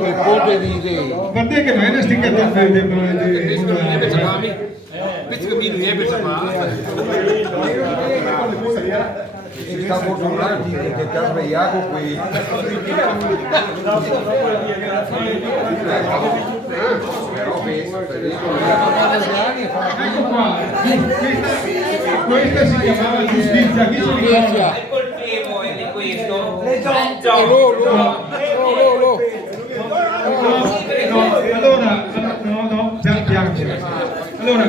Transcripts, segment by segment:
sul ponte di idee. Guardate che non è una sticcata di Si sta fortunando che ti ha svegliato qui. Ecco qua, questa si chiamava giustizia, chi si chiama? È colpevole di questo. Allora,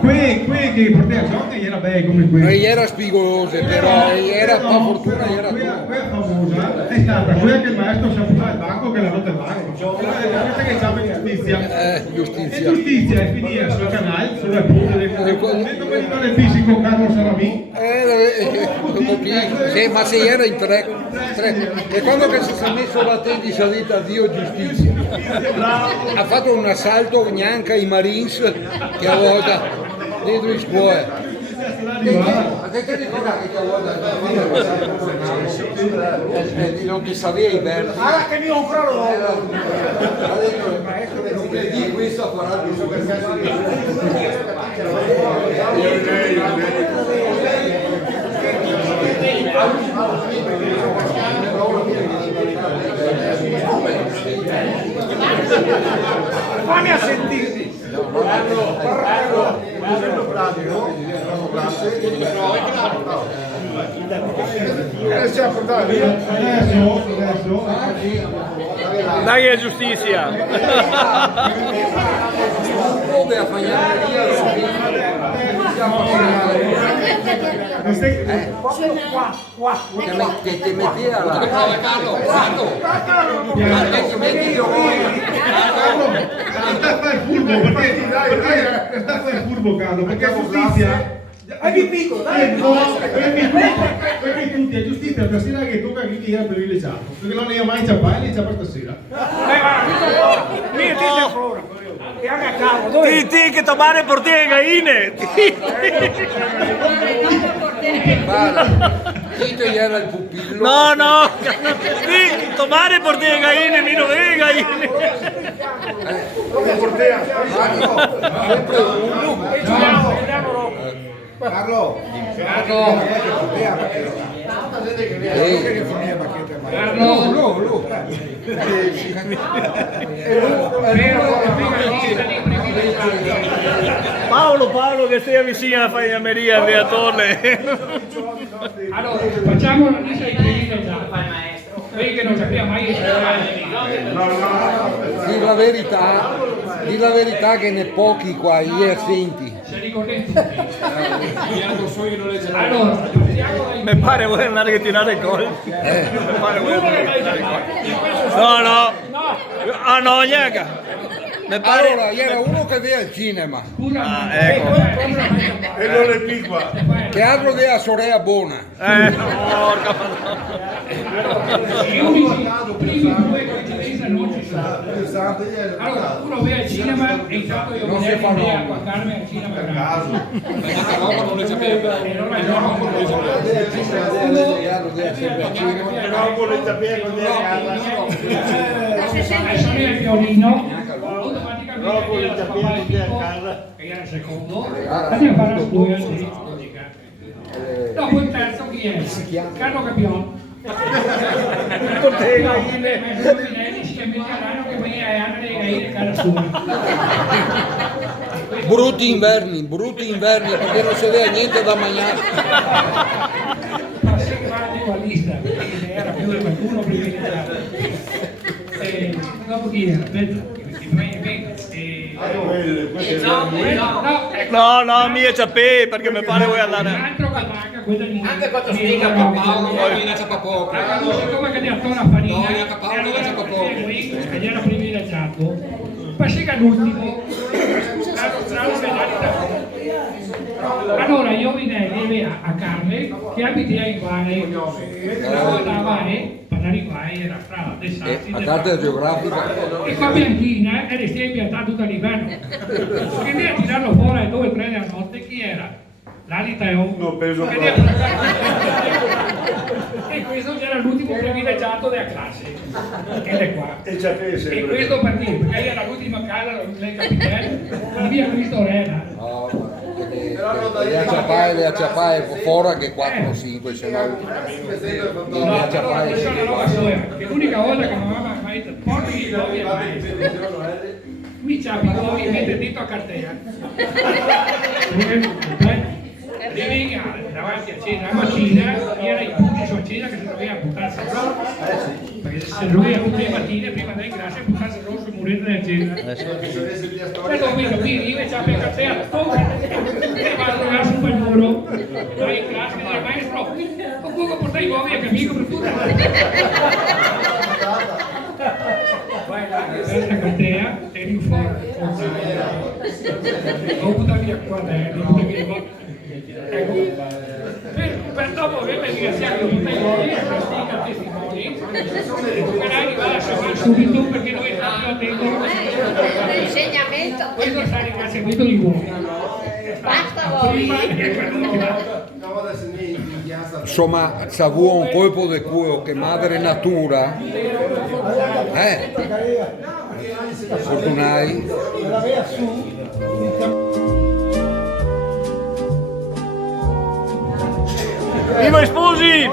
qui che portava giochi era beh come qui. Era spigolosa, però era per fortuna era Quella famosa è stata quella che il maestro si è buttato al banco che l'ha rotta il banco. Questa che chiama giustizia. giustizia. E giustizia è finita sul canale, sulle punte del comandante fisico Carlo Saravì. Sì, ma se era in tre. E quando che si è messo l'attenti salita a Dio giustizia. Ha fatto un assalto neanche ai Marines che a volta dentro in scuola. Ma che ti ricorda che a volta non ti sapeva i versi? Ah, che mi comprano! Ha detto il maestro del lunedì questo ha parlato di super Fammi a sentire! Adesso Dai a giustizia! Dove a Fagnameria che ti metti alla Carlo sta a fare il furbo Carlo, perché giustizia Mi picco, dai! perché tutti a giustizia stasera che tocca chi ti era privilegiato, perché non ne ho mai ciappare, ne ciappa stasera. Mira, ti sei fuori! E anche a capo, dove? Ti che tomare portiere galline! Tito era il pupillo. No! Ti tomare portiere galline, mi non vede galline! Sempre uno. Carlo! Paolo che stia vicino alla Fagnameria al Beatone. Allora, facciamo una lista di privilegiati. Vedi che non sapeva mai Di la verità che ne pochi qua, gli assenti. se ricordi tutti. Allora, Mi pare vuoi andare a tirare gol. Mi pare vuoi andare a tirare gol. No. Ah no, niente. Mi pare. Allora, era uno che vedeva il cinema, Ecco. E non è piccola. che altro della sorella buona. Porca madonna. gli unici primi due coincidenze non ci sono. Allora, uno vede il cinema e intanto io mi devo a guardarmi al cinema grande. non le sapeva. E allora il nonno non lo sapeva. Adesso viene il violino, automaticamente era papà di Pippo, che era il secondo, andiamo a fare la scuola di musica. Dopo il terzo chi è? Carlo Capion. Portiere galline. Maestro Minelli si chiameranno che veniva a andare le gaine cara sua. Brutti inverni, perché non si vedeva niente da mangiare. Ma se guardi qua lista, perché era più di qualcuno privilegiato. Dopo chi era? Aspetta, No, mia ciappè perché mi pare vuoi andare. Altro che manca quella di Anche quando spiega Paolo, poi ne sapeva poco. siccome che ne ha una farina, No, neanche Paolo, e allora ne sapeva poco. ed era privilegiato, ma se che l'ultimo, allora io Vinelli a Carme che abitava in Vare, la Vare, parlare in Vare era strada dei Sassi, A carta geografica. e qua Bianchina e resti impiantato tutto l'inverno. Quindi a tirarlo fuori alle 2-3 della notte chi era? L'Aliteo. Non penso E questo era l'ultimo privilegiato della classe. ed è qua. E questo partito, perché lei era l'ultima casa, lei capitano, la via Cristo Rena. No, le acciappare fuori che 4-5, se no le acciappare Questa è una roba sola, che l'unica volta che mamma mi ha detto porti i nuovi al maestro. Mi c'ha i nuovi e mette il dito a cartella. Arrivi davanti a cena la mattina, era i punti su cena che si doveva buttarsi il rosso. Perché se doveva tutte le mattine, prima delle grasse, buttarsi il rosso e morire nella cena. E dopo qui arriva e c'ha per cartella, e va a trovare sul muro, vai in classe e dice maestro, comunque portai i uomini a amico per tutto. Vai là, questa cartea e riu fuori. Ho buttato via quaderni, ho buttato via. Per dopo aver ringraziato tutti i uomini, castica testimoni, recuperare va a chiamare subito perché noi stiamo attenti. L'insegnamento. Questo sta ringraziamento di uomini. Basta Prima voi. è quello insomma ci vuole un colpo di cuore che madre natura fortunai Viva i sposi!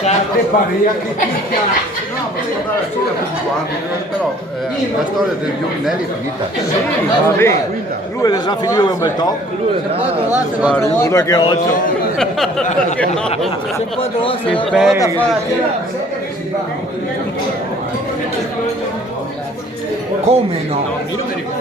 Carte paria che però la storia del Giovinelli è finita. Lui è già finito un bel top. Guarda che occhio. Se poi trovasse una volta fa come no?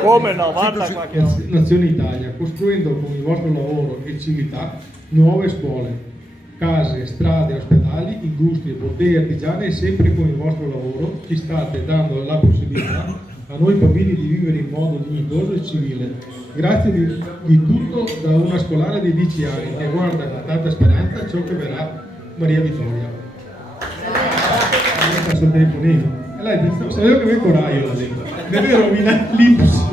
Come no, guarda qua che occhio. Nazione Italia, costruendo con il vostro lavoro e civiltà nuove scuole, case, strade, ospedali, industrie, botteghe artigiane e sempre con il vostro lavoro ci state dando la possibilità a noi bambini di vivere in modo dignitoso e civile. Grazie di tutto da una scolare di 10 anni che guarda con tanta speranza ciò che verrà Maria Vittoria. Sul telefonino. E lei dice, sapevo che vengo coraggio là dentro. Deve rovinare l'Ips.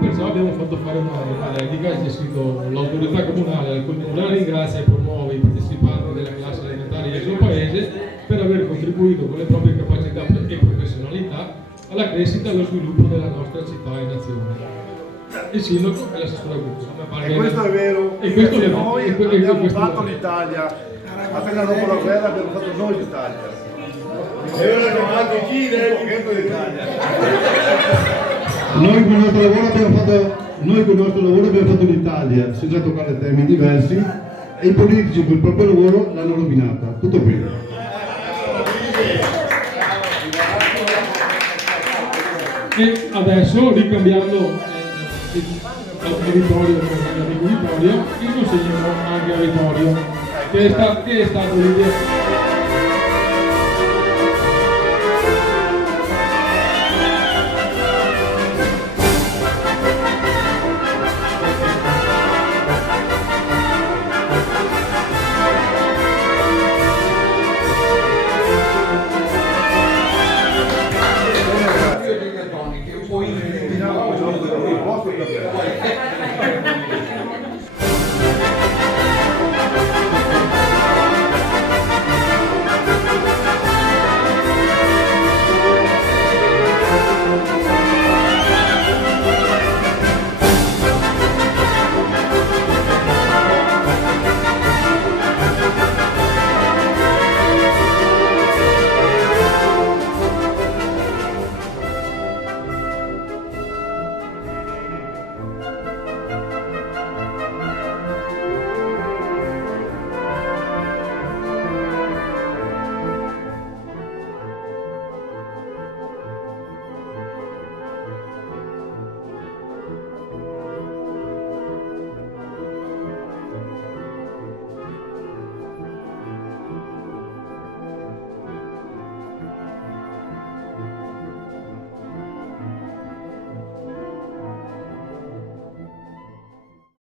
Perciò abbiamo fatto fare una dedica, c'è scritto l'autorità comunale al comunale ringrazia e promuove i partecipanti delle classi elementari del suo paese per aver contribuito con le proprie capacità e professionalità alla crescita e allo sviluppo della nostra città e nazione. il sindaco e l'assessore agricoltura. E questo è vero, E questo è perché vero. noi E que- e abbiamo questo è fatto vero. l'Italia, appena dopo la guerra abbiamo fatto noi l'Italia. E ora che fate chi l'Italia? Noi con il nostro lavoro abbiamo fatto l'Italia, senza toccare temi diversi, e i politici con il proprio lavoro l'hanno rovinata. Tutto qui. E adesso, ricambiando a Vittorio, io consegno anche a Vittorio, che è stato l'idea. Il vostro caffè.